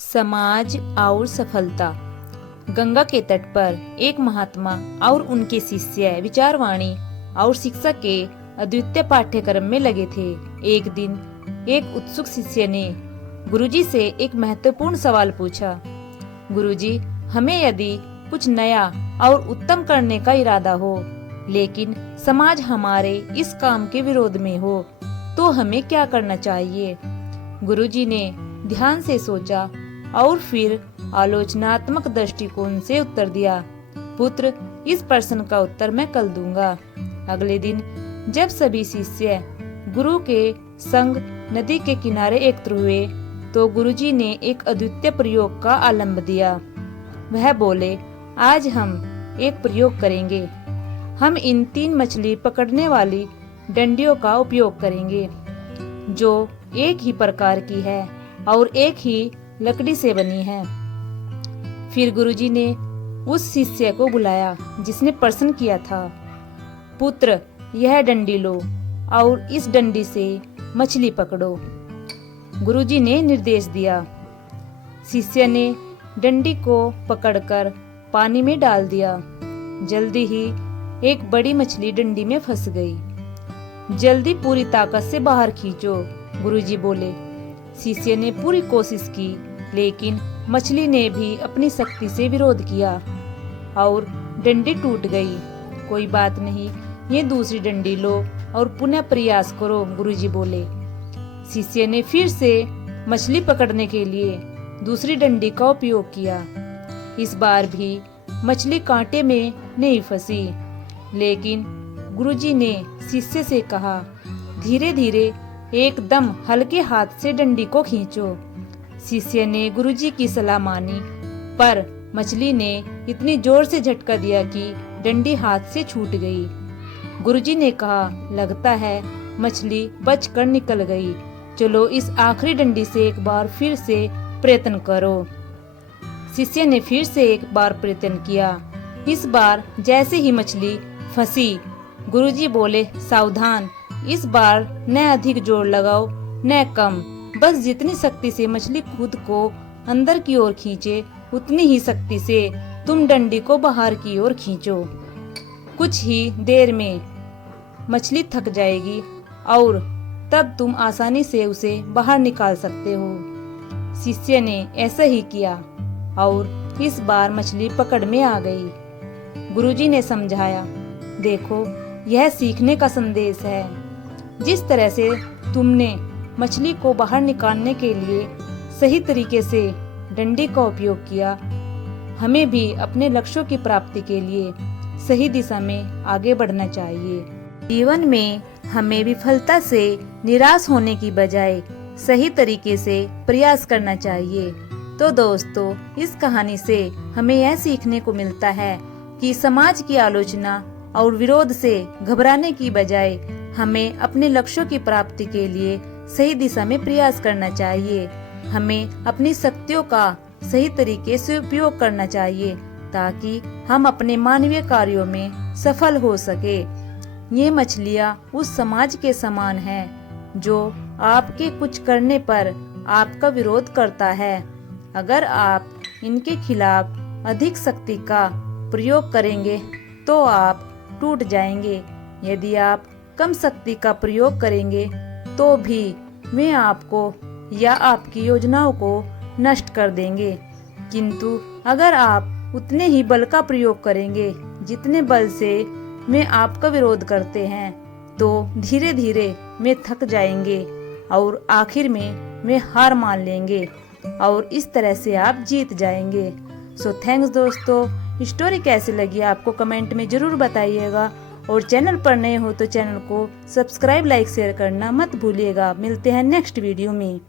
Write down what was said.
समाज और सफलता। गंगा के तट पर एक महात्मा और उनके शिष्य विचारवाणी और शिक्षा के अद्वितीय पाठ्यक्रम में लगे थे। एक दिन एक उत्सुक शिष्य ने गुरुजी से एक महत्वपूर्ण सवाल पूछा। गुरुजी, हमें यदि कुछ नया और उत्तम करने का इरादा हो, लेकिन समाज हमारे इस काम के विरोध में हो, तो हमें क्या करना चाहिए? गुरुजी ने ध्यान से सोचा और फिर आलोचनात्मक दृष्टिकोण से उत्तर दिया, पुत्र, इस प्रश्न का उत्तर मैं कल दूंगा। अगले दिन जब सभी शिष्य गुरु के संग नदी के किनारे एकत्र हुए, तो गुरुजी ने एक अद्वितीय प्रयोग का आरंभ दिया। वह बोले, आज हम एक प्रयोग करेंगे। हम इन 3 मछली पकड़ने वाली डंडियों का उपयोग करेंगे, जो एक ही प्रकार की है और एक ही लकड़ी से बनी है। फिर गुरुजी ने उस शिष्य को बुलाया जिसने प्रश्न किया था, पुत्र, यह डंडी लो और इस डंडी से मछली पकड़ो। गुरुजी ने निर्देश दिया। शिष्य ने डंडी को पकड़कर पानी में डाल दिया। जल्दी ही एक बड़ी मछली डंडी में फंस गई। जल्दी पूरी ताकत से बाहर खींचो, गुरुजी बोले। शिष्य ने पूरी कोशिश की, लेकिन मछली ने भी अपनी शक्ति से विरोध किया और डंडी टूट गई। कोई बात नहीं, ये दूसरी डंडी लो और पुनः प्रयास करो, गुरुजी बोले। शिष्य ने फिर से मछली पकड़ने के लिए दूसरी डंडी का उपयोग किया। इस बार भी मछली कांटे में नहीं फंसी, लेकिन गुरुजी ने शिष्य से कहा, धीरे धीरे एकदम हल्के हाथ से डंडी को खींचो। शिष्य ने गुरुजी की सलाह मानी, पर मछली ने इतनी जोर से झटका दिया कि डंडी हाथ से छूट गई। गुरुजी ने कहा, लगता है मछली बचकर निकल गई। चलो इस आखिरी डंडी से एक बार फिर से प्रयत्न करो। शिष्य ने फिर से एक बार प्रयत्न किया। इस बार जैसे ही मछली फंसी, गुरुजी बोले, सावधान, इस बार न अधिक जोर लगाओ न कम, बस जितनी शक्ति से मछली खुद को अंदर की ओर खींचे, उतनी ही शक्ति से तुम डंडी को बाहर की ओर खींचो। कुछ ही देर में मछली थक जाएगी और तब तुम आसानी से उसे बाहर निकाल सकते हो। शिष्य ने ऐसा ही किया और इस बार मछली पकड़ में आ गई। गुरुजी ने समझाया, देखो, यह सीखने का संदेश है। जिस तरह से तुमने मछली को बाहर निकालने के लिए सही तरीके से डंडी का उपयोग किया, हमें भी अपने लक्ष्यों की प्राप्ति के लिए सही दिशा में आगे बढ़ना चाहिए। जीवन में हमें विफलता से निराश होने की बजाय सही तरीके से प्रयास करना चाहिए। तो दोस्तों, इस कहानी से हमें यह सीखने को मिलता है कि समाज की आलोचना और विरोध से घबराने की बजाय हमें अपने लक्ष्यों की प्राप्ति के लिए सही दिशा में प्रयास करना चाहिए। हमें अपनी शक्तियों का सही तरीके से उपयोग करना चाहिए ताकि हम अपने मानवीय कार्यों में सफल हो सके। ये मछलियाँ उस समाज के समान हैं जो आपके कुछ करने पर आपका विरोध करता है। अगर आप इनके खिलाफ अधिक शक्ति का प्रयोग करेंगे तो आप टूट जाएंगे। यदि आप कम शक्ति का प्रयोग करेंगे तो भी वे आपको या आपकी योजनाओं को नष्ट कर देंगे। किंतु अगर आप उतने ही बल का प्रयोग करेंगे जितने बल से वे आपका विरोध करते हैं, तो धीरे धीरे वे थक जाएंगे और आखिर में वे हार मान लेंगे और इस तरह से आप जीत जाएंगे। सो थैंक्स दोस्तों। स्टोरी कैसी लगी आपको कमेंट में जरूर बताइएगा और चैनल पर नए हो तो चैनल को सब्सक्राइब, लाइक, शेयर करना मत भूलिएगा। मिलते हैं नेक्स्ट वीडियो में।